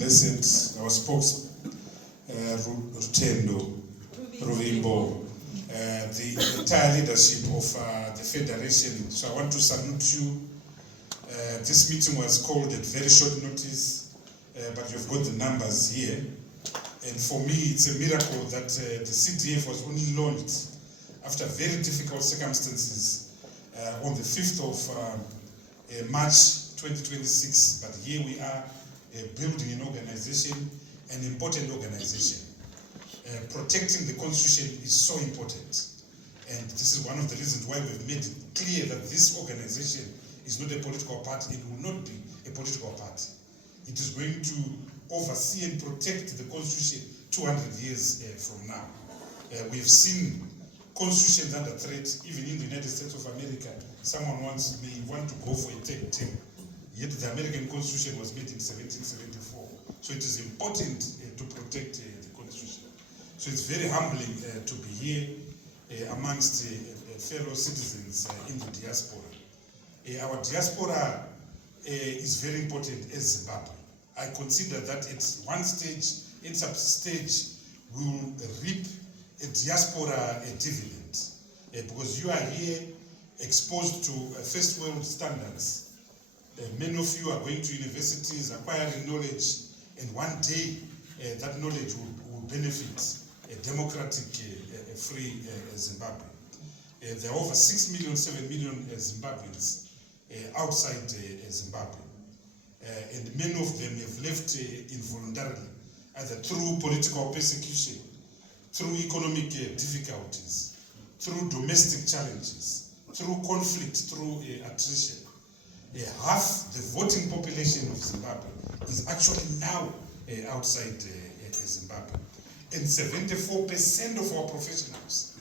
blessed, our spokesman, Rutendo, Ruvimbo, the entire leadership of the Federation. So I want to salute you. This meeting was called at very short notice, but you've got the numbers here. And for me, it's a miracle that the CDF was only launched after very difficult circumstances on the 5th of March 2026. But here we are building an organization, an important organization. Protecting the constitution is so important. And this is one of the reasons why we've made it clear that this organization is not a political party. It will not be a political party. It is going to oversee and protect the constitution 200 years from now. We have seen constitutions under threat, even in the United States of America. Someone may want to go for a third term. Yet the American Constitution was made in 1774. So it is important to protect the Constitution. So it's very humbling to be here amongst fellow citizens in the diaspora. Our diaspora is very important as Zimbabwe. I consider that at one stage, at some stage, we will reap a diaspora dividend because you are here exposed to first world standards. Many of you are going to universities, acquiring knowledge, and one day that knowledge will benefit a democratic, free Zimbabwe. There are over 6 million, 7 million Zimbabweans outside Zimbabwe. And many of them have left involuntarily, either through political persecution, through economic difficulties, through domestic challenges, through conflict, through attrition. Half the voting population of Zimbabwe is actually now outside Zimbabwe. And 74% of our professionals,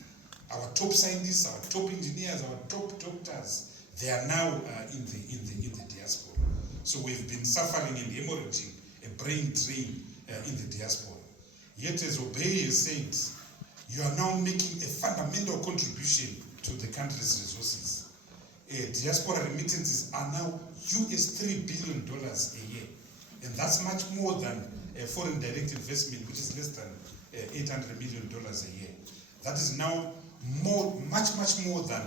our top scientists, our top engineers, our top doctors, they are now in the diaspora. So we've been suffering and hemorrhaging a brain drain in the diaspora. Yet, as Obey has said, you are now making a fundamental contribution to the country's resources. Diaspora remittances are now US $3 billion a year. And that's much more than a foreign direct investment, which is less than $800 million a year. That is now much more than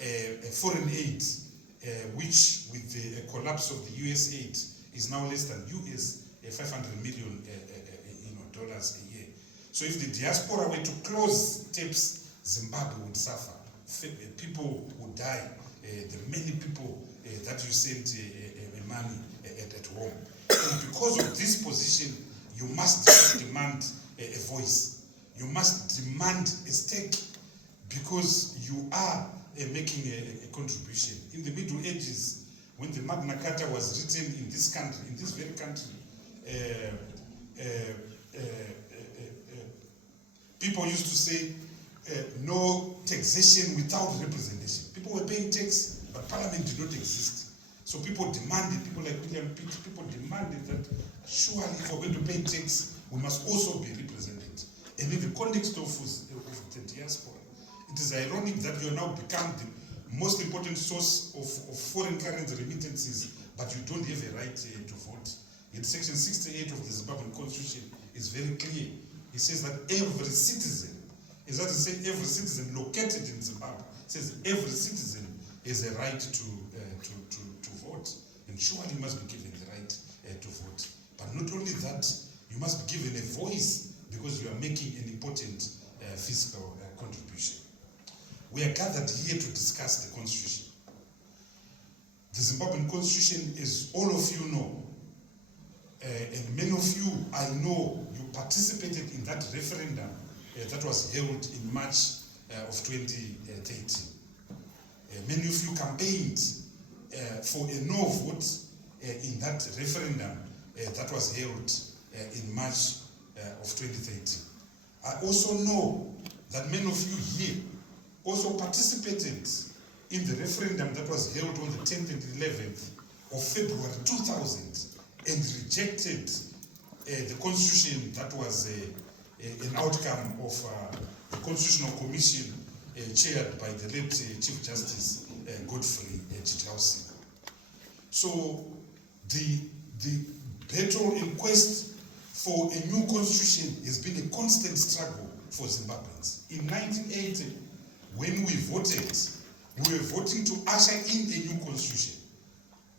a foreign aid, which with the collapse of the US aid is now less than US $500 million dollars a year. So if the diaspora were to close taps, Zimbabwe would suffer. People would die. The many people that you sent money at home. And because of this position, you must demand a voice. You must demand a stake because you are making a contribution. In the Middle Ages, when the Magna Carta was written in this country, in this very country, people used to say, no taxation without representation. People were paying tax, but parliament did not exist. So people demanded, people like William Pitt, people demanded that surely if we're going to pay tax, we must also be represented. And in the context of the diaspora, it is ironic that you now become the most important source of foreign currency remittances, but you don't have a right to vote. Yet Section 68 of the Zimbabwean Constitution is very clear. It says that every citizen, is that to say every citizen located in Zimbabwe, says every citizen has a right to vote. And surely you must be given the right to vote. But not only that, you must be given a voice because you are making an important fiscal contribution. We are gathered here to discuss the Constitution. The Zimbabwean Constitution, as all of you know, and many of you, I know, you participated in that referendum that was held in March of 2013. Many of you campaigned for a no vote in that referendum that was held in March of 2013. I also know that many of you here also participated in the referendum that was held on the 10th and 11th of February 2000 and rejected the constitution that was an outcome of the Constitutional Commission chaired by the late Chief Justice Godfrey Chitausi. So the battle and quest for a new constitution has been a constant struggle for Zimbabweans. In 1980, when we voted, we were voting to usher in a new constitution.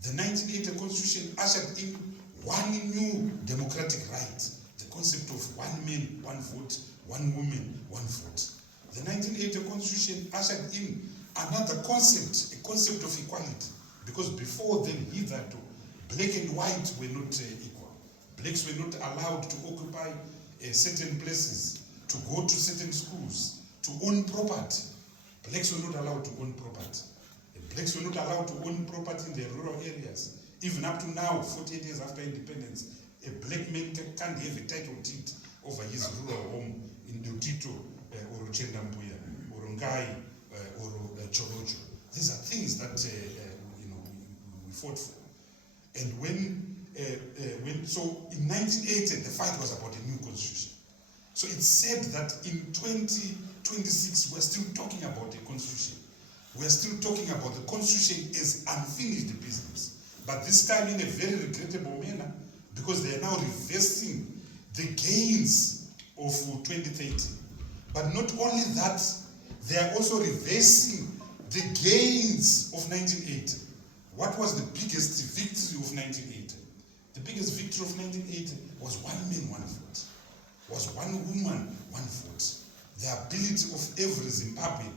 The 1980 constitution ushered in one new democratic right, the concept of one man, one vote, one woman, one vote. The 1980 constitution ushered in another concept, a concept of equality, because before then, hitherto, black and white were not equal. Blacks were not allowed to occupy certain places, to go to certain schools, to own property. Blacks were not allowed to own property. Blacks were not allowed to own property in the rural areas. Even up to now, 48 years after independence, a black man can't have a title deed over his rural home in Lutito, or Chendambuya, or Ngai, or Chorocho. These are things that we fought for. And so in 1980, the fight was about a new constitution. So it's said that in 2026, we're still talking about a constitution. We're still talking about the constitution as unfinished business. But this time in a very regrettable manner, because they are now reversing the gains of 2030. But not only that, they are also reversing the gains of 1980. What was the biggest victory of 1980? The biggest victory of 1980 was one man, one vote. Was one woman, one vote. The ability of every Zimbabwean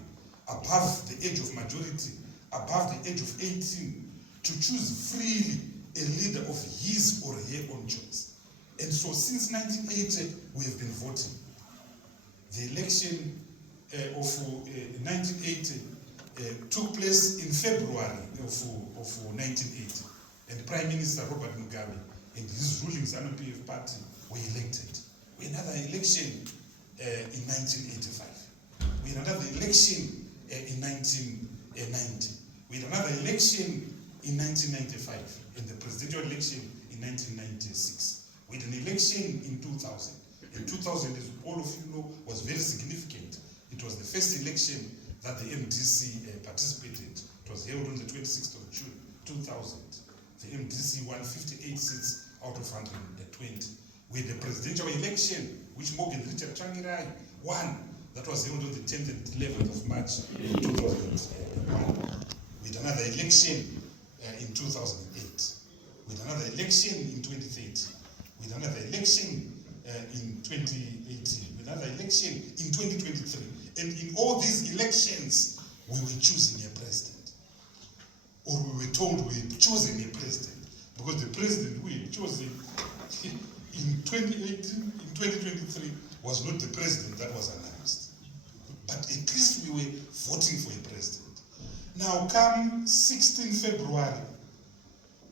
above the age of majority, above the age of 18, to choose freely a leader of his or her own choice. And so since 1980, we have been voting. The election of 1980 took place in February of 1980. And Prime Minister Robert Mugabe and his ruling ZANU-PF party were elected. We had another election in 1985. We had another election in 1990. We had another election in 1995, and the presidential election in 1996. We had an election in 2000. And 2000, as all of you know, was very significant. It was the first election that the MDC participated. It was held on the 26th of June 2000. The MDC won 58 seats out of 120. We had the presidential election, which Morgan Richard Changirai won. That was held on the 10th and 11th of March 2001. We had another election in 2008. We had another election in 2013. We had another election in 2018. We had another election in 2023. And in all these elections, we were choosing a president. Or we were told we had chosen a president. Because the president we had chosen in 2018, in 2023, was not the president that was announced. But at least we were voting for a president. Now, come 16 February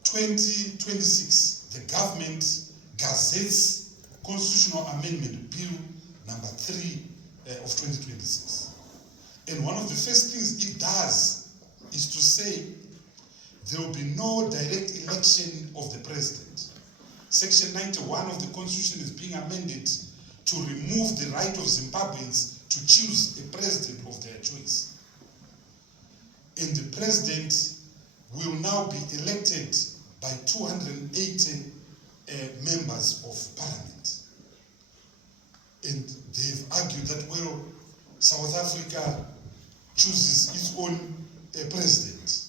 2026, the government gazettes Constitutional Amendment Bill number 3 of 2026. And one of the first things it does is to say there will be no direct election of the president. Section 91 of the Constitution is being amended to remove the right of Zimbabweans to choose a president of their choice. And the president will now be elected by 280 members of parliament. And they've argued that, well, South Africa chooses its own president.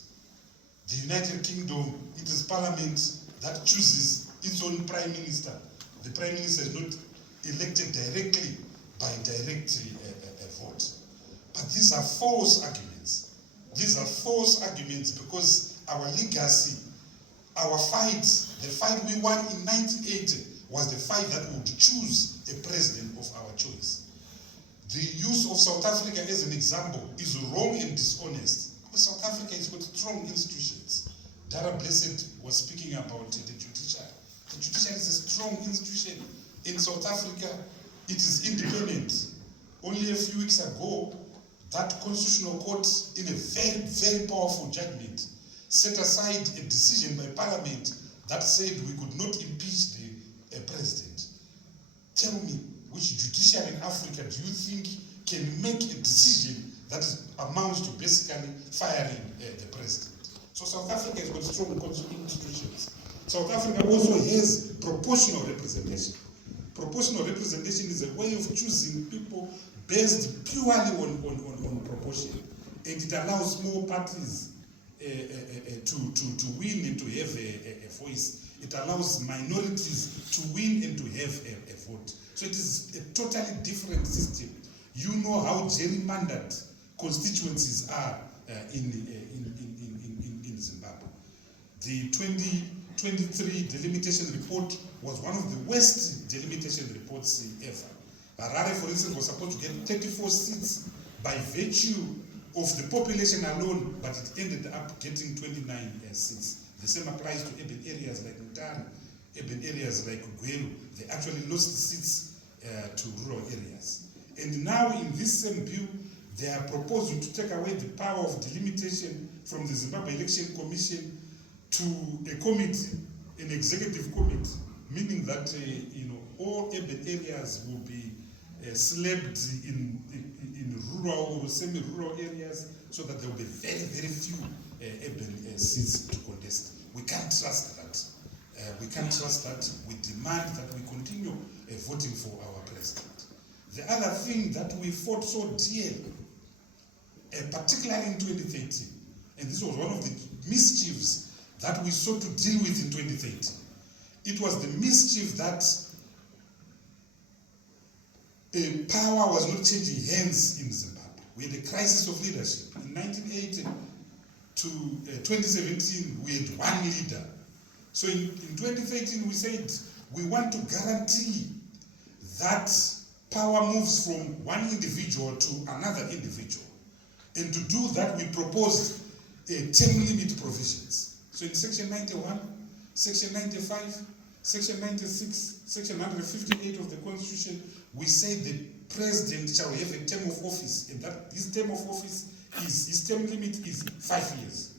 The United Kingdom, it is parliament that chooses its own prime minister. The prime minister is not elected directly by direct vote. But these are false arguments. These are false arguments because our legacy, our fight, the fight we won in 1980 was the fight that would choose a president of our choice. The use of South Africa as an example is wrong and dishonest. Because South Africa has got strong institutions. Dara Blessed was speaking about the judiciary. The judiciary is a strong institution. In South Africa, it is independent. Only a few weeks ago, that Constitutional Court, in a very, very powerful judgment, set aside a decision by Parliament that said we could not impeach the president. Tell me, which judiciary in Africa do you think can make a decision that amounts to basically firing the president? So South Africa has got strong institutions. South Africa also has proportional representation. Proportional representation is a way of choosing people based purely on proportion. And it allows small parties to win and to have a voice. It allows minorities to win and to have a vote. So it is a totally different system. You know how gerrymandered constituencies are in Zimbabwe. The 2023 delimitation report was one of the worst delimitation reports ever. Harare, for instance, was supposed to get 34 seats by virtue of the population alone, but it ended up getting 29 seats. The same applies to urban areas like Mutare, urban areas like Gweru. They actually lost seats to rural areas. And now in this same bill, they are proposing to take away the power of delimitation from the Zimbabwe Election Commission to a committee, an executive committee, meaning that all urban areas will be slapped in rural or semi-rural areas, so that there will be very, very few urban seats to contest. We can't trust that. We can't trust that. We demand that we continue voting for our president. The other thing that we fought so dearly, particularly in 2013, and this was one of the mischiefs that we sought to deal with in 2013. It was the mischief that power was not changing hands in Zimbabwe. We had a crisis of leadership. In 1980 to 2017, we had one leader. So in 2013, we said we want to guarantee that power moves from one individual to another individual. And to do that, we proposed term limit provisions. So in Section 91, Section 95, Section 96, Section 158 of the Constitution, we say the president shall have a term of office, and that his term of office his term limit is 5 years.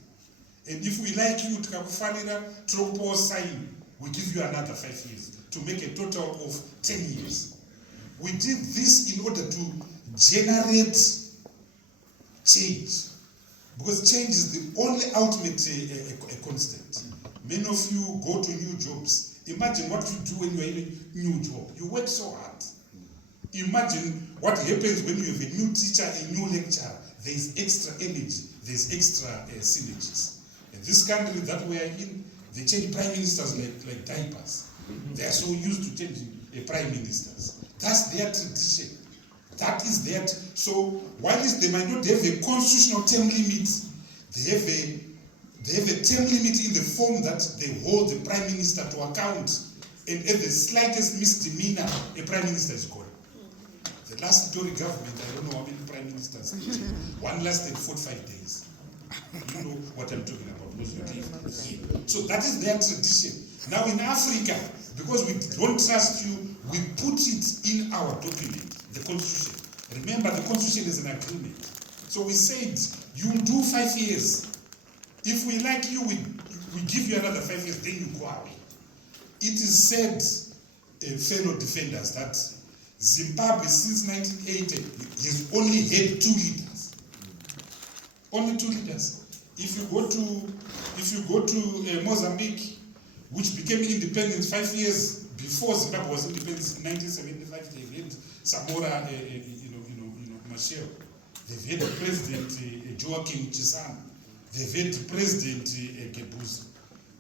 And if we like you, to sign, we give you another 5 years to make a total of 10 years. We did this in order to generate change, because change is the only ultimate constant. Many of you go to new jobs. Imagine what you do when you are in a new job. You work so hard. Imagine what happens when you have a new teacher, a new lecturer. There is extra energy, there is extra synergies. In this country that we are in, they change prime ministers like diapers. They are so used to changing prime ministers. That's their tradition. That is their. So while they might not have a constitutional term limit, they have a term limit in the form that they hold the prime minister to account, and at the slightest misdemeanor, a prime minister is gone. The last Tory government, I don't know how many prime ministers, one lasted 45 days. You know what I'm talking about, because you live here. So that is their tradition. Now in Africa, because we don't trust you, we put it in our document, the Constitution. Remember, the Constitution is an agreement. So we said, you do 5 years. If we like you, we give you another 5 years, then you go away. It is said, fellow defenders, that Zimbabwe since 1980 has only had 2 leaders. Only 2 leaders. If you go to Mozambique, which became independent 5 years before Zimbabwe was independent in 1975, they had Samora, Machel. They've had President Joaquim Chissano. They've had President Gebuza.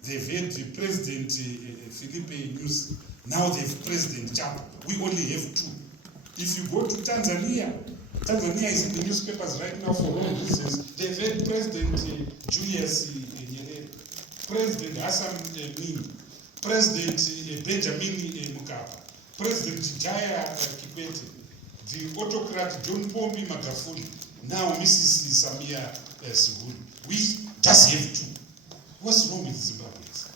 They've had President Filipe Nyusi. Now they have President Chapo. We only have 2. If you go to Tanzania, Tanzania is in the newspapers right now for all reasons. They've had President Julius Nyerere, President Hassan Mwinyi, President Benjamin Mkapa, President Jaya Kikwete, the autocrat John Pombe Magufuli, now Mrs. Samia Suluhu. We just have 2. What's wrong with Zimbabweans?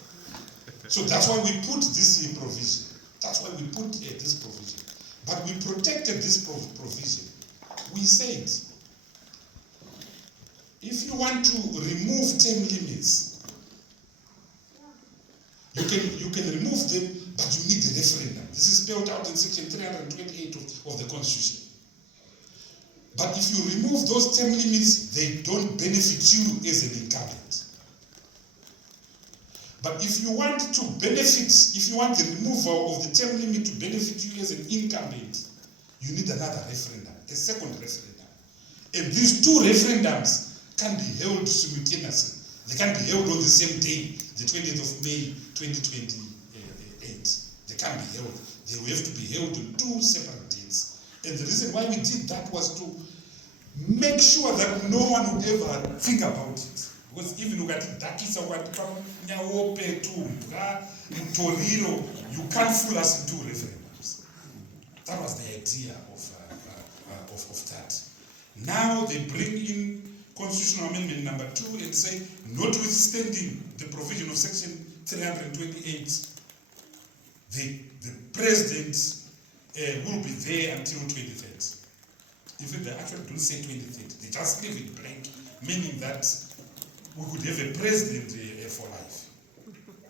So that's why we put this provision. That's why we put this provision. But we protected this provision. We said, if you want to remove term limits, you can remove them, but you need a referendum. This is spelled out in Section 328 of the Constitution. But if you remove those term limits, they don't benefit you as an incumbent. But if you want to benefit, if you want the removal of the term limit to benefit you as an incumbent, you need another referendum, a second referendum. And these two referendums can be held simultaneously. They can be held on the same day, the 20th of May 2028. They can be held. They will have to be held on two separate dates. And the reason why we did that was to make sure that no one would ever think about it. Because even you can't fool us in two referendums. That was the idea of that. Now they bring in Constitutional Amendment number 2 and say, notwithstanding the provision of Section 328, the President will be there until 2030. Even they actually don't say 2030, they just leave it blank, meaning that we could have a president for life.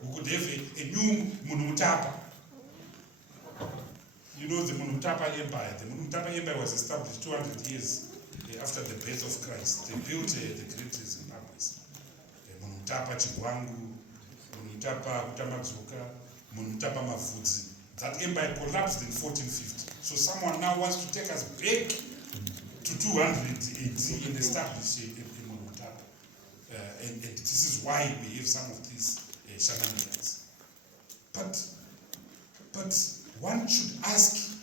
We could have a new Munumutapa. You know the Munumutapa Empire. The Munumutapa Empire was established 200 years after the birth of Christ. They built the great Zimbabweans. Munumutapa Chigwangu, Munumutapa Kutamadzuka, Munumutapa Mavudzi. That empire collapsed in 1450. So someone now wants to take us back to 200 AD and establish a Munumutapa. And this is why we have some of these shenanigans. But one should ask,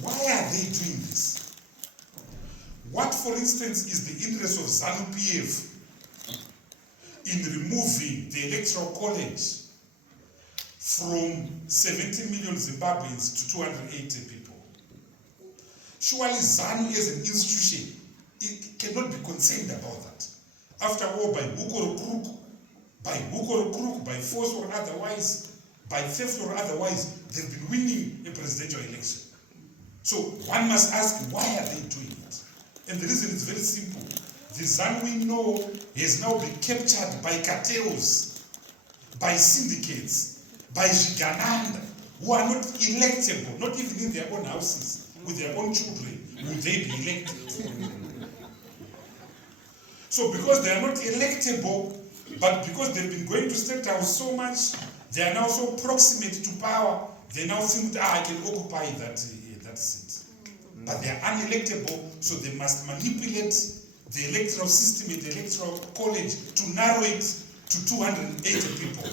why are they doing this? What, for instance, is the interest of ZANU-PF in removing the electoral college from 17 million Zimbabweans to 280 people? Surely ZANU as an institution, it cannot be concerned about that. After all, by hook or crook, by force or otherwise, by theft or otherwise, they've been winning a presidential election. So one must ask, why are they doing it? And the reason is very simple. The ZANU we know has now been captured by cartels, by syndicates, by Zigananda, who are not electable, not even in their own houses, with their own children, will they be elected? So because they are not electable, but because they've been going to State House so much, they are now so proximate to power, they now think, I can occupy that seat. But they are unelectable, so they must manipulate the electoral system in the electoral college to narrow it to 280 people.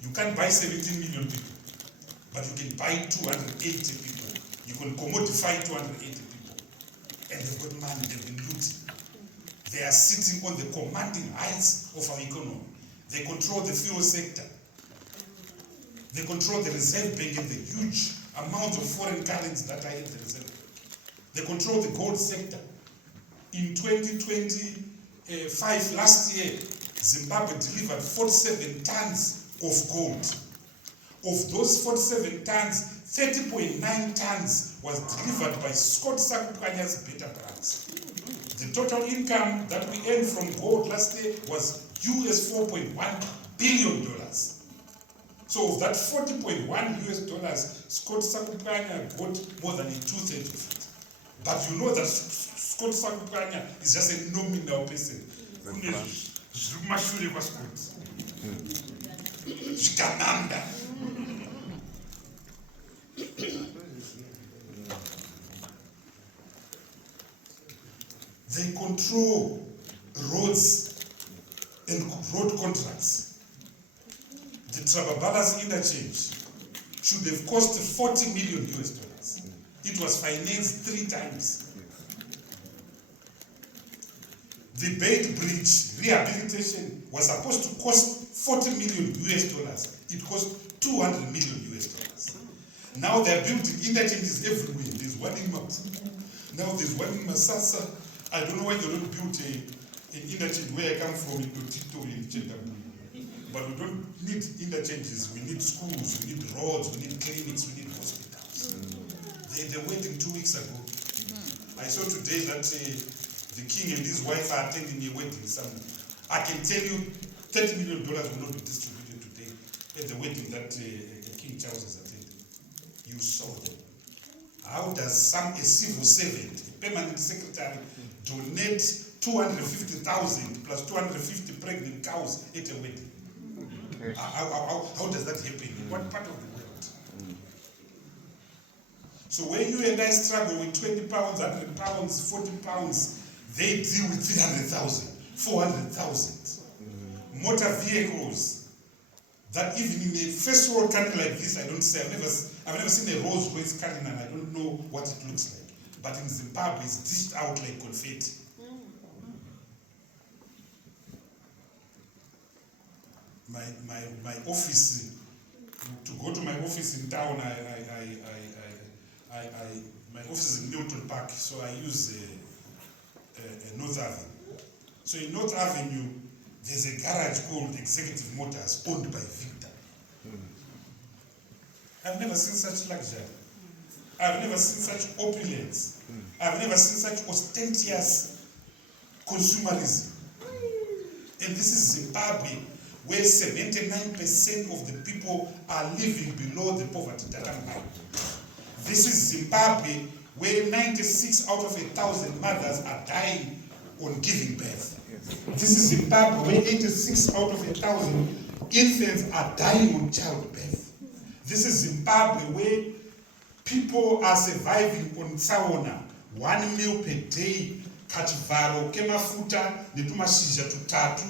You can't buy 17 million people, but you can buy 280 people. You can commodify 280 people. And they've got money, they've been looting. They are sitting on the commanding heights of our economy. They control the fuel sector. They control the reserve bank and the huge amount of foreign currency that are in the reserve bank. They control the gold sector. In 2025, last year, Zimbabwe delivered 47 tons of gold. Of those 47 tons, 30.9 tons was delivered by Scott Sakupanya's Beta brands. The total income that we earned from gold last year was US $4.1 billion. So of that $40.1 US, Scott Sakupanya got more than a two-thirds of it. But you know that Scott Sakupanya is just a nominal person. They control roads and road contracts. The Trababalas interchange should have cost $40 million US. It was financed 3 times. The Bait Bridge rehabilitation was supposed to cost $40 million US. It cost $200 million US. Now they are building interchanges everywhere. There's one in Maputo. Now there's one in Masasa. I don't know why they don't build an interchange where I come from in Lotito in Chendabu. But we don't need interchanges. We need schools, we need roads, we need clinics, we need hospitals. They went in 2 weeks ago. I saw today that the king and his wife are attending a wedding somewhere. I can tell you $30 million will not be distributed today at the wedding that King Charles is attending. You saw them. How does a civil servant, a permanent secretary, donate 250,000 plus 250 pregnant cows at a wedding? How does that happen? In what part of the world? So when you and I struggle with 20 pounds, 100 pounds, 40 pounds, they deal with 300,000, 400,000. Motor vehicles that even in a first world country like this, I don't say, I've never seen a Rolls Royce car and I don't know what it looks like. But in Zimbabwe, it's dished out like confetti. My office, to go to my office in town, my office is in Newton Park, so I use North Avenue. So in North Avenue, there's a garage called Executive Motors, owned by Victor. I've never seen such luxury. I've never seen such opulence. I've never seen such ostentatious consumerism. And this is Zimbabwe, where 79% of the people are living below the poverty line. This is Zimbabwe, where 96 out of 1,000 mothers are dying on giving birth. This is Zimbabwe, where 86 out of 1,000 infants are dying on childbirth. This is Zimbabwe, where people are surviving on sauna, 1 meal per day, kachivaro, kemafuta, netumashizha tutatu,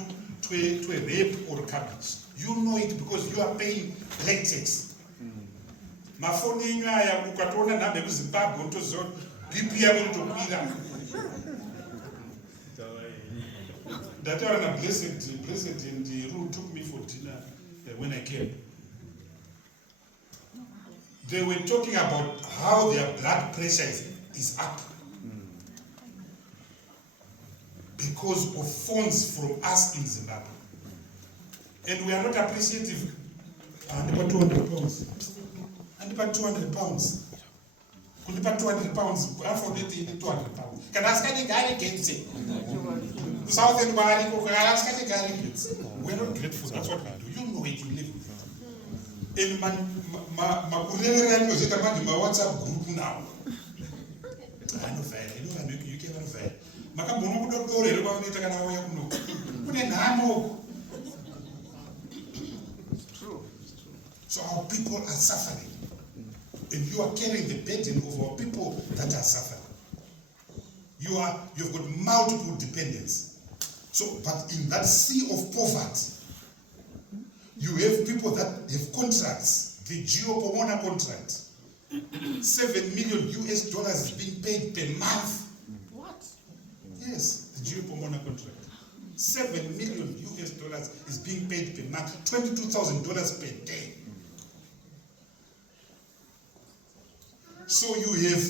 rape or cabbage. You know it because you are paying latex. Mafoni yenyu aya ukatona nhambe kuZimbabwe unotoziva BP yako inotokwira. Ndataura na Blessed and Rue took me for dinner when I came. They were talking about how their blood pressure is up. Because of funds from us in Zimbabwe. And we are not appreciative. And about 200 pounds. And about 200 pounds. Could about 200 pounds, I forget 200 pounds. Can I ask any guy against it? Southern Wari, can I ask any guy against it? We're not grateful, that's what we do. You know it, you live with it. And my WhatsApp group now. I know fair, I know you can't fair. So our people are suffering, and you are carrying the burden of our people that are suffering. You've got multiple dependents. So, but in that sea of poverty, you have people that have contracts. The Geopomona contract, $7 million is being paid per month. Yes, the Geopomona contract. $7 million is being paid per month, $22,000 per day. So you have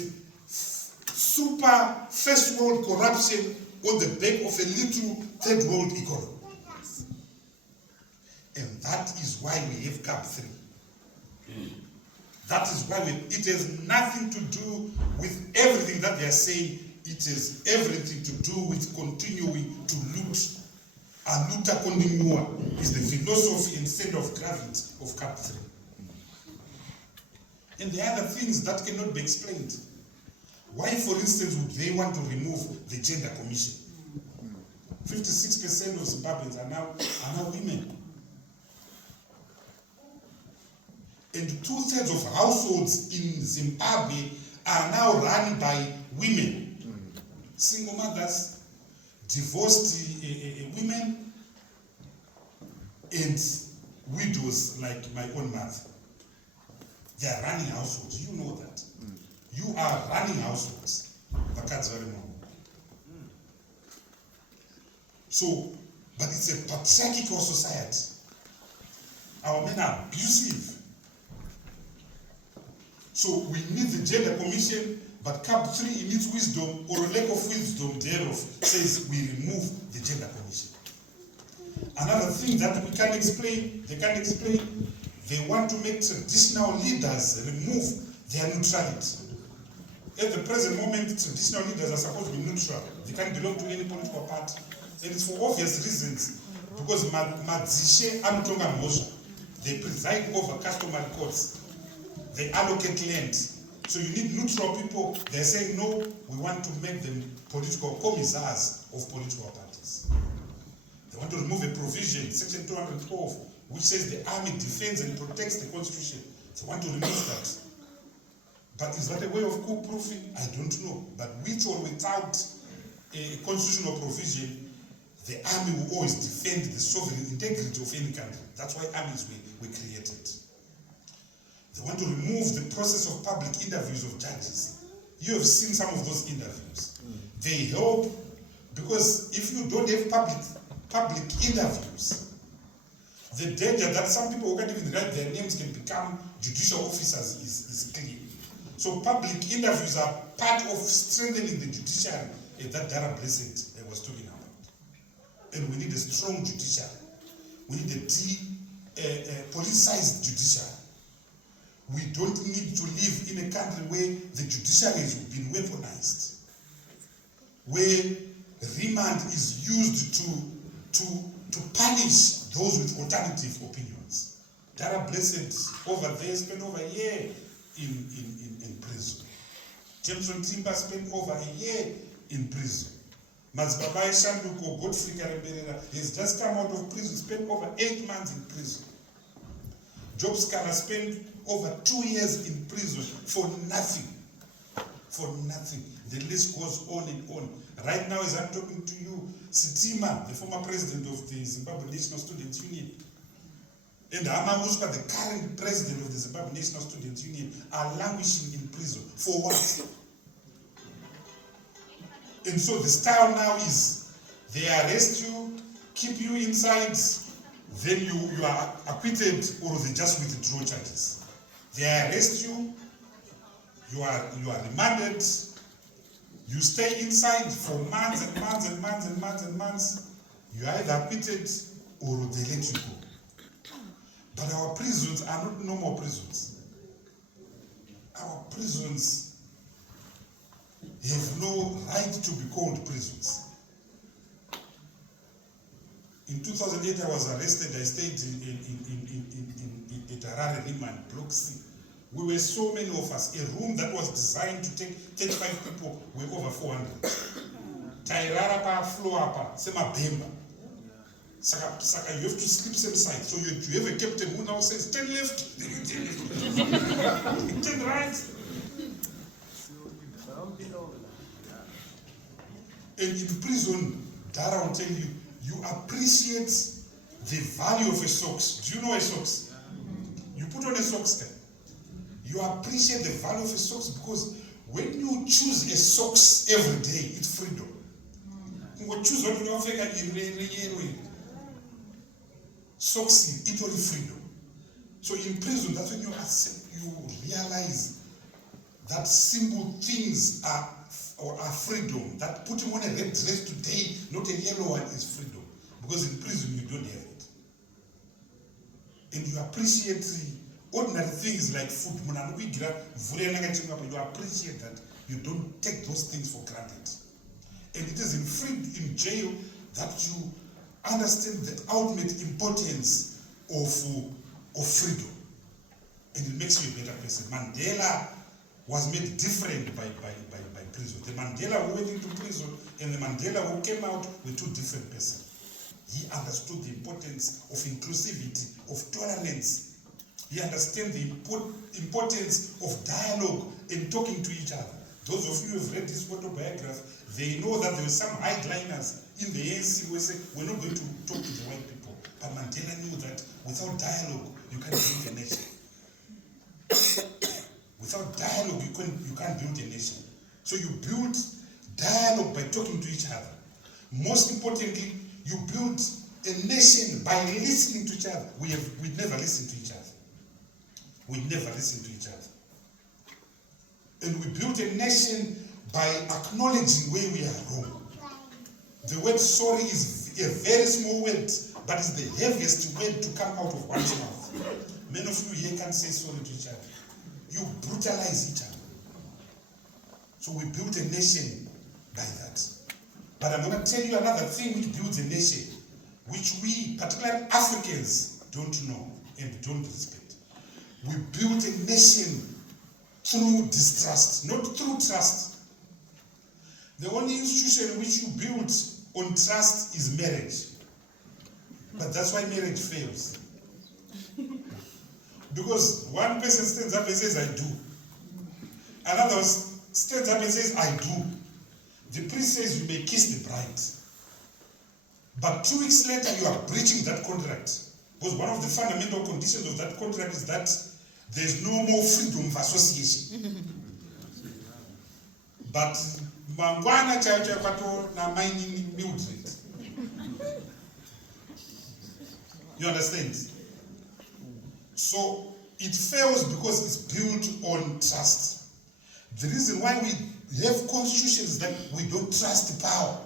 super first world corruption on the back of a little third world economy. And that is why we have GAP 3. That is why it has nothing to do with everything that they are saying. It has everything to do with continuing to loot. A luta continua is the philosophy and center of gravity of GAP 3. And there are other things that cannot be explained. Why, for instance, would they want to remove the gender commission? 56% of Zimbabweans are now women. And 2/3 of households in Zimbabwe are now run by women. Single mothers, divorced women, and widows like my own mother. They are running households. You know that. You are running households. So, but it's a patriarchal society. Our men are abusive. So we need the gender commission, but GAP 3 in its wisdom, or lack of wisdom thereof, says we remove the gender commission. Another thing that we can't explain, they want to make traditional leaders remove their neutrality. At the present moment, traditional leaders are supposed to be neutral. They can't belong to any political party. And it's for obvious reasons. Because Madzishe Anutonga Mosha, they preside over customary courts. They allocate land. So you need neutral people. They're saying, no, we want to make them political commissars of political parties. They want to remove a provision, Section 212 which says the army defends and protects the constitution. They want to remove that. But is that a way of coup-proofing? I don't know. But with or without a constitutional provision, the army will always defend the sovereign integrity of any country. That's why armies were created. They want to remove the process of public interviews of judges. You have seen some of those interviews. They help because if you don't have public interviews, the danger that some people who can't even write their names can become judicial officers is clear. So public interviews are part of strengthening the judiciary that Dara Blessed was talking about. And we need a strong judiciary. We need a politicized judiciary. We don't need to live in a country where the judiciary has been weaponized, where remand is used to punish those with alternative opinions. Dara Blessed over there spent over a year in prison. Jameson Timber spent over a year in prison. Mazbabai Shanduko Godfrey Kareberera has just come out of prison, spent over 8 months in prison. Job Scala spent over 2 years in prison for nothing. For nothing. The list goes on and on. Right now, as I'm talking to you, Sitima, the former president of the Zimbabwe National Students Union, and Hama Uspa, the current president of the Zimbabwe National Students Union, are languishing in prison. For what? And so the style now is they arrest you, keep you inside, then you are acquitted, or they just withdraw charges. They arrest you, you are remanded, you stay inside for months and months and months and months and months. You are either acquitted or they let you go. But our prisons are not normal prisons. Our prisons have no right to be called prisons. In 2008, I was arrested. I stayed in Harare Remand, Block C. We were so many of us. A room that was designed to take 35 people were over 400. Tairara pa, floor pa, sema bemba. Saka, you have to sleep same side. So you have a captain who now says, 10 left, then you 10 left. 10 right. And in prison, Dara will tell you, you appreciate the value of a socks. Do you know a socks? You put on a socks then. You appreciate the value of a socks because when you choose a socks every day, it's freedom. You choose what you want socks, it's only freedom. So in prison, that's when you accept, you realize that simple things are freedom. That putting on a red dress today, not a yellow one, is freedom. Because in prison, you don't have it. And you appreciate ordinary things like food. You appreciate that. You don't take those things for granted. And it is in jail that you understand the ultimate importance of freedom. And it makes you a better person. Mandela was made different by prison. The Mandela who went into prison and the Mandela who came out were two different persons. He understood the importance of inclusivity, of tolerance. He understood the importance of dialogue and talking to each other. Those of you who have read this autobiography, they know that there were some hardliners in the ANC who say, we're not going to talk to the white people. But Mandela knew that without dialogue, you can't build a nation. Without dialogue, you can't build a nation. So you build dialogue by talking to each other. Most importantly, you build a nation by listening to each other. We never listen to each other. We never listen to each other. And we build a nation by acknowledging where we are wrong. The word sorry is a very small word, but it's the heaviest word to come out of one's mouth. Many of you here can't say sorry to each other. You brutalize each other. So we built a nation by that. But I'm going to tell you another thing which builds a nation, which we, particularly Africans, don't know and don't respect. We built a nation through distrust, not through trust. The only institution which you build on trust is marriage. But that's why marriage fails. Because one person stands up and says, I do. Another stands up and says, I do. The priest says, you may kiss the bride. But 2 weeks later, you are breaching that contract. Because one of the fundamental conditions of that contract is that there's no more freedom of association. But mangwana chacho kwato na mining Mildred. You understand? So it fails because it's built on trust. The reason why we have constitutions is that we don't trust power.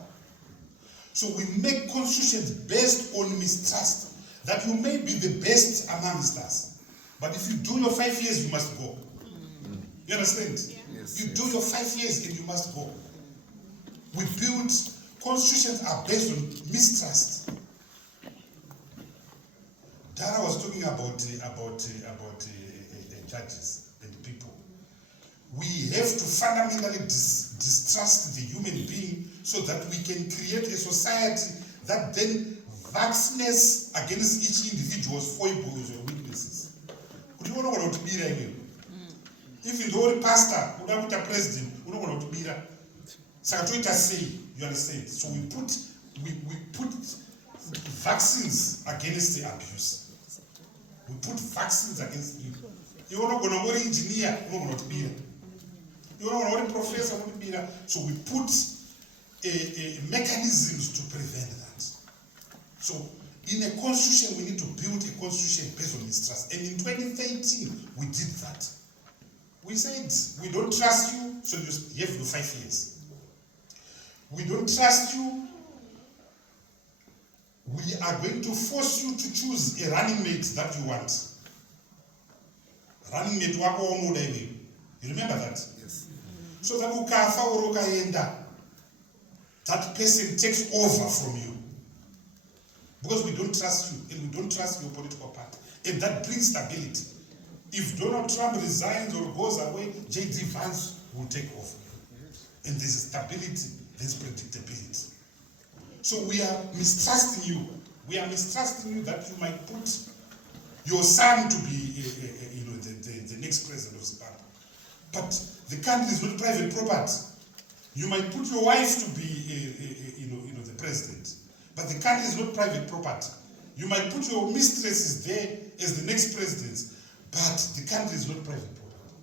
So we make constitutions based on mistrust. That you may be the best amongst us. But if you do your 5 years, you must go. You understand? Yeah. You do your 5 years and you must go. We build, constitutions are based on mistrust. Dara was talking about judges and people. We have to fundamentally distrust the human being so that we can create a society that then vaccinates against each individual's foibles or weaknesses. If you don't want pastor, you don't want a president, you don't want to be there. So say, you understand? So we put vaccines against the abuse. We put vaccines against you. You're not going to be an engineer, you don't want to be there. You're not going to be a professor, you don't want to be there. So we put mechanisms to prevent that. So in a constitution, we need to build a constitution based on mistrust. And in 2013, we did that. We said, we don't trust you, so you have your 5 years. We don't trust you. We are going to force you to choose a running mate that you want. Running mate wako omuda iwe. You remember that? Yes. So that ukafa or ukaenda, that person takes over from you. Because we don't trust you, and we don't trust your political party. And that brings stability. If Donald Trump resigns or goes away, J.D. Vance will take over. And there's stability, there's predictability. So we are mistrusting you. We are mistrusting you that you might put your son to be the next president of Zimbabwe. But the country is not private property. You might put your wife to be the president. But the country is not private property. You might put your mistresses there as the next presidents, but the country is not private property.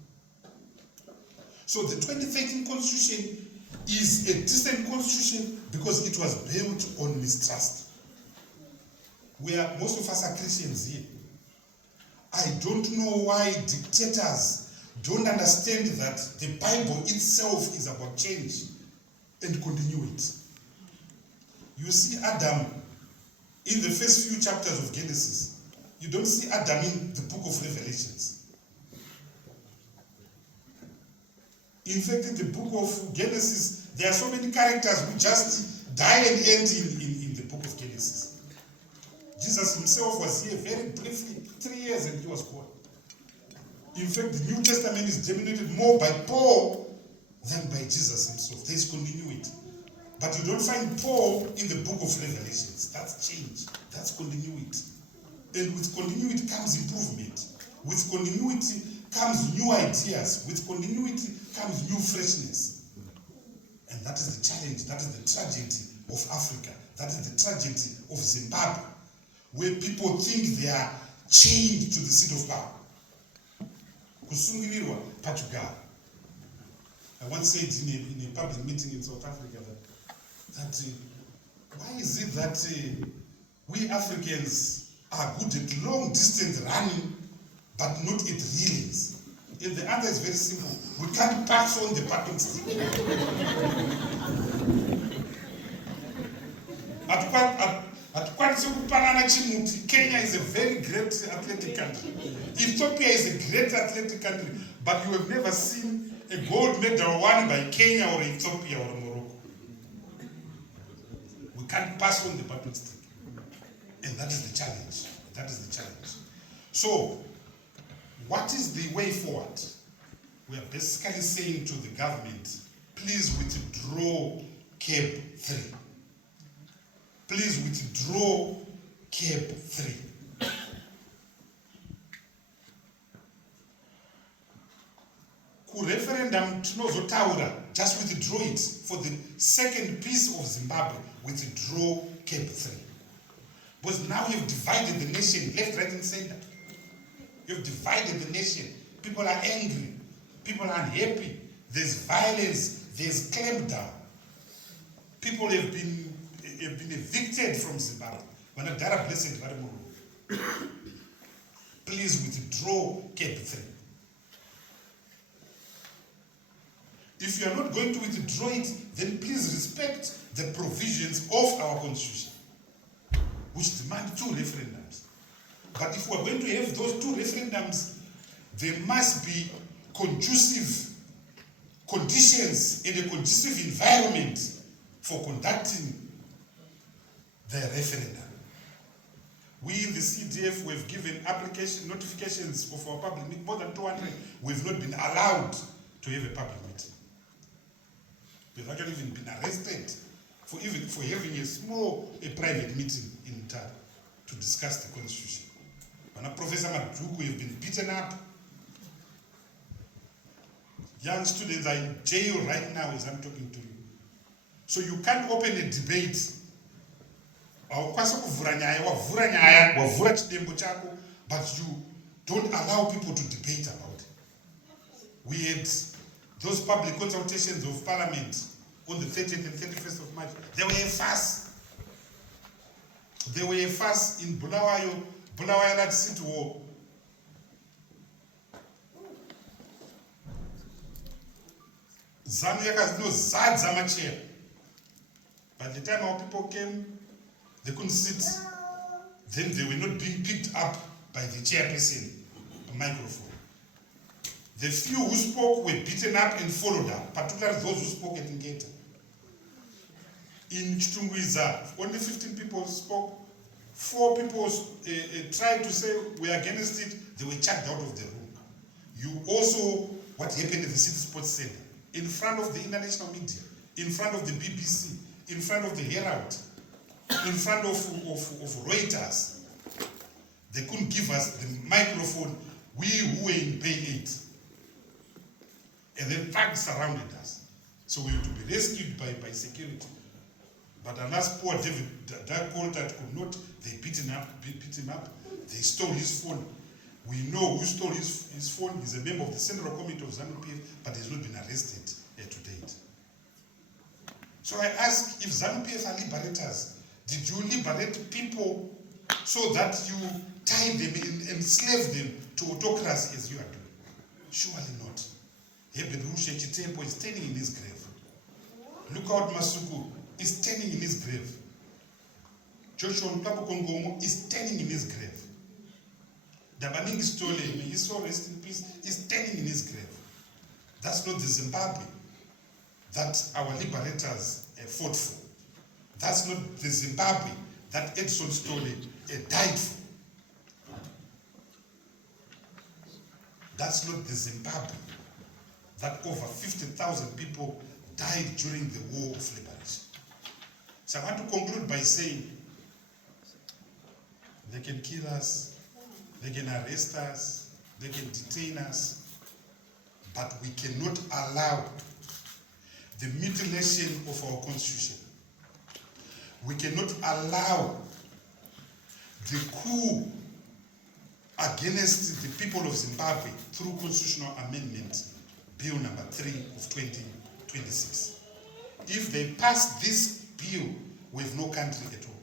So the 2013 constitution is a decent constitution because it was built on mistrust. Most of us are Christians here. I don't know why dictators don't understand that the Bible itself is about change and continuity. You see Adam in the first few chapters of Genesis. You don't see Adam in the book of Revelations. In fact, in the book of Genesis, there are so many characters who just die and end in the book of Genesis. Jesus himself was here very briefly, 3 years, and he was gone. In fact, the New Testament is dominated more by Paul than by Jesus himself. There is continuity. But you don't find Paul in the book of Revelations. That's change. That's continuity. And with continuity comes improvement. With continuity comes new ideas. With continuity comes new freshness. And that is the challenge. That is the tragedy of Africa. That is the tragedy of Zimbabwe, where people think they are chained to the seat of power. Kusungirirwa Portugal. I once said in a public meeting in South Africa that why is it that we Africans are good at long distance running but not at relays? And the answer is very simple. We can't pass on the button stick. Kenya is a very great athletic country. Ethiopia is a great athletic country, but you have never seen a gold medal won by Kenya or Ethiopia or Morocco. We can't pass on the button stick. And that is the challenge. That is the challenge. So, what is the way forward? We are basically saying to the government, please withdraw CAB 3. Please withdraw CAB 3. Referendum tinozotaura, just withdraw it for the second piece of Zimbabwe, withdraw Camp 3. Because now you've divided the nation, left, right, and center. You've divided the nation. People are angry. People are unhappy. There's violence. There's clampdown. People have been evicted from Zimbabwe. Please withdraw Camp 3. If you are not going to withdraw it, then please respect the provisions of our constitution, which demand 2 referendums. But if we are going to have those 2 referendums, there must be conducive conditions in a conducive environment for conducting the referendum. We in the CDF, we've given application notifications of our public meeting, more than 200. We've not been allowed to have a public meeting. We've actually even been arrested for having a private meeting in town to discuss the constitution. When Professor Maduku have been beaten up. Young students are in jail right now as I'm talking to you. So you can't open a debate. But you don't allow people to debate about it. We had those public consultations of Parliament on the 30th and 31st of March. They were a fuss. They were a fuss in Bulawayo at City Hall. ZANU yakazino zadza machair. By the time our people came, they couldn't sit. Then they were not being picked up by the chairperson, a microphone. The few who spoke were beaten up and followed up, particularly those who spoke at Ngeta. In Chitungwiza, only 15 people spoke. 4 people tried to say we're against it. They were chucked out of the room. You also, what happened at the City Sports Center, in front of the international media, in front of the BBC, in front of the Herald, in front of Reuters. They couldn't give us the microphone, we who were in Bay 8. And then thugs surrounded us. So we had to be rescued by security. But alas, poor David, that Coulthard could not, they beat him up, they stole his phone. We know who stole his phone. He's a member of the Central Committee of ZANU-PF, but he's not been arrested to date. So I ask, if ZANU-PF are liberators, did you liberate people so that you tie them and enslave them to autocracy as you are doing? Surely not. Herbert Rushe Chitempo is standing in his grave. Lookout Masuku is standing in his grave. Joshua Mpapo Kongomo is standing in his grave. Dabaningi Stole, may his soul rest in peace, is standing in his grave. That's not the Zimbabwe that our liberators fought for. That's not the Zimbabwe that Edson Stole died for. That's not the Zimbabwe that over 50,000 people died during the War of Liberation. So I want to conclude by saying, they can kill us, they can arrest us, they can detain us, but we cannot allow the mutilation of our constitution. We cannot allow the coup against the people of Zimbabwe through constitutional amendment, Bill number 3 of 2026. If they pass this bill, we have no country at all.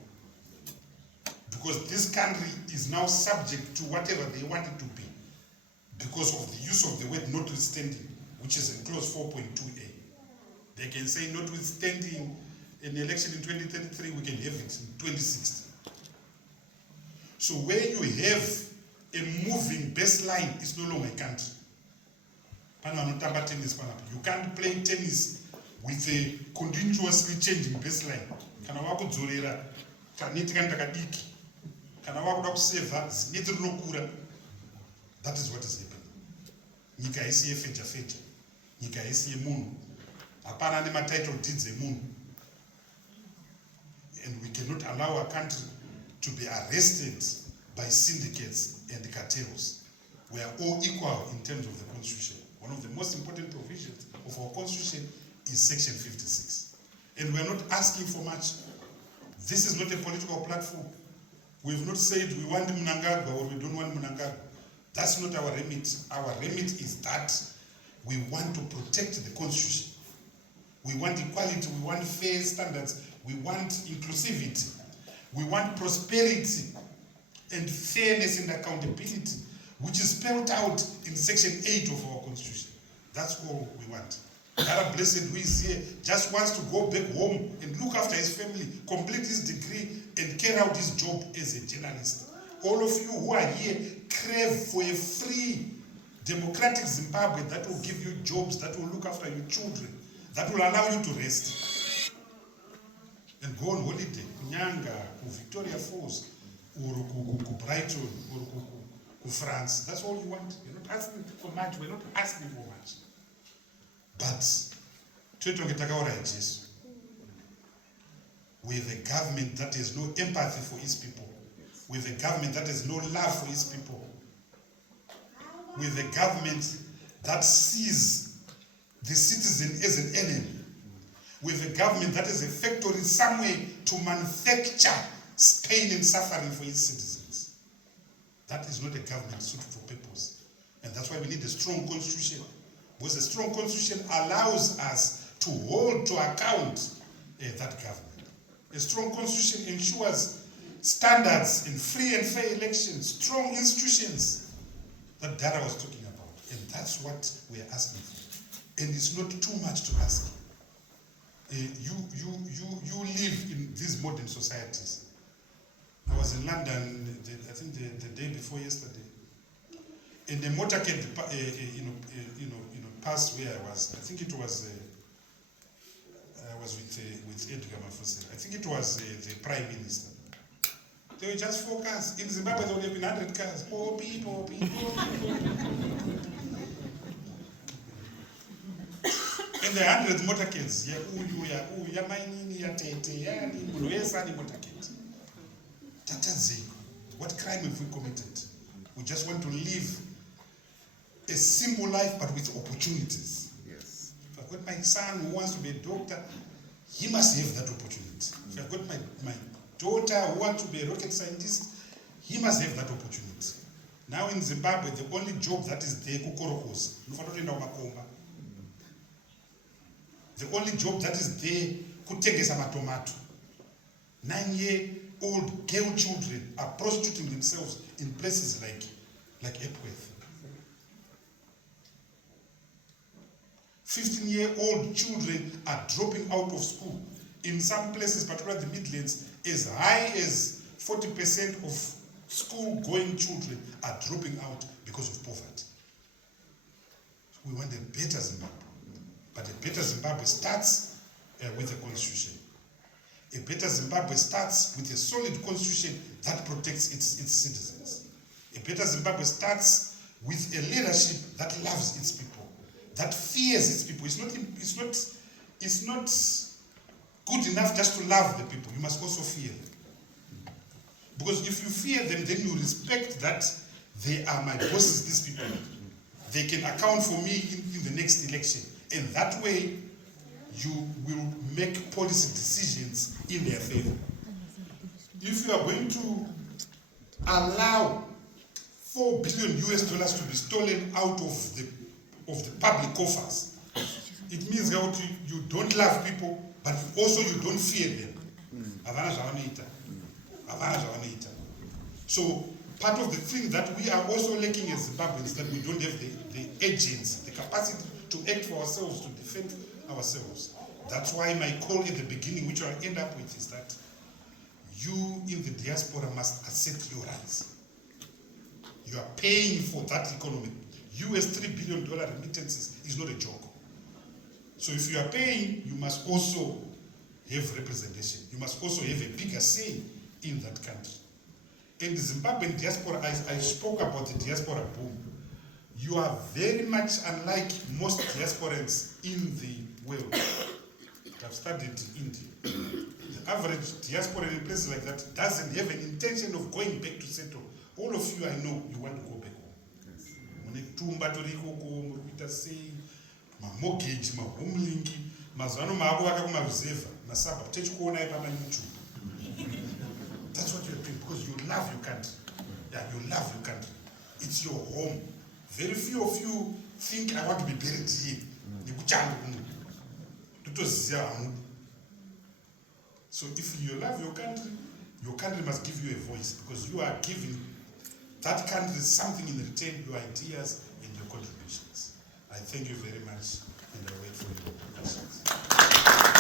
Because this country is now subject to whatever they want it to be, because of the use of the word notwithstanding, which is in clause 4.2a. They can say notwithstanding an election in 2033, we can have it in 2060. So where you have a moving baseline, it's no longer a country. You can't play tennis with a continuously changing baseline. That is what is happening. Nyika isiye fecha. Nyika isiye munhu. Hapana nema title deeds emunhu. And we cannot allow our country to be arrested by syndicates and cartels. We are all equal in terms of the constitution. one of the most important provisions of our constitution is Section 56. And we're not asking for much. This is not a political platform. We've not said we want Mnangagwa or we don't want Mnangagwa. That's not our remit. Our remit is that we want to protect the constitution. We want equality, we want fair standards, we want inclusivity, we want prosperity and fairness and accountability, which is spelled out in Section 8 of our constitution. That's all we want. Arab Blessed, who is here, just wants to go back home and look after his family, complete his degree, and carry out his job as a journalist. All of you who are here crave for a free, democratic Zimbabwe that will give you jobs, that will look after your children, that will allow you to rest and go on holiday, Nyanga, Victoria Falls, or Brighton, or France. That's all you want. You're not asking for much. We're not asking for much. But we have a government that has no empathy for its people. We have a government that has no love for its people. We have a government that sees the citizen as an enemy. We have a government that has a factory somewhere to manufacture pain and suffering for its citizens. That is not a government suited for purpose. And that's why we need a strong constitution. Because a strong constitution allows us to hold to account that government. A strong constitution ensures standards in free and fair elections, strong institutions that Dara was talking about. And that's what we're asking for. And it's not too much to ask. You live in these modern societies. I was in London, I think the day before yesterday, and the motorcade, passed where I was. I think it was. I was with Edgar Mafusela. I think it was the Prime Minister. They were just 4 cars. In Zimbabwe, there would have been 100 cars. Poor people. And the 100 motorcades. What crime have we committed? We just want to live a simple life, but with opportunities. Yes. If I've got my son who wants to be a doctor, he must have that opportunity. If I've got my daughter who wants to be a rocket scientist, he must have that opportunity. Now in Zimbabwe, the only job that is there, kukorokos. The only job that is there, kutegesa matomato. 9-year-old girl children are prostituting themselves in places like Epworth. 15-year-old children are dropping out of school. In some places, particularly the Midlands, as high as 40% of school-going children are dropping out because of poverty. We want a better Zimbabwe. But a better Zimbabwe starts with a constitution. A better Zimbabwe starts with a solid constitution that protects its citizens. A better Zimbabwe starts with a leadership that loves its people, that fears its people. It's not good enough just to love the people. You must also fear them. Because if you fear them, then you respect that they are my bosses, these people. They can account for me in the next election. And that way, you will make policy decisions in their favor. If you are going to allow $4 billion to be stolen out of the public coffers, it means that you don't love people, but also you don't fear them. So part of the thing that we are also lacking as Zimbabweans is that we don't have the agency, the capacity to act for ourselves, to defend ourselves. That's why my call at the beginning, which I'll end up with, is that you in the diaspora must accept your rights. You are paying for that economy. US $3 billion remittances is not a joke. So if you are paying, you must also have representation. You must also have a bigger say in that country. In the Zimbabwean diaspora, I spoke about the diaspora boom. You are very much unlike most diasporans in the world. I've studied India. The average diaspora in places like that doesn't have an intention of going back to settle. All of you, I know, you want to go back home. netumba torikoko muri kuita sei mamortgage mahomelink mazuvano maakuvaka kumaruzevha masabha techikuonai pamayoutube. That's what you're doing because you love your country. Yeah, you love your country. It's your home. Very few of you think I want to be buried here. So if you love your country must give you a voice because you are giving that country something in return, your ideas and your contributions. I thank you very much and I wait for your questions.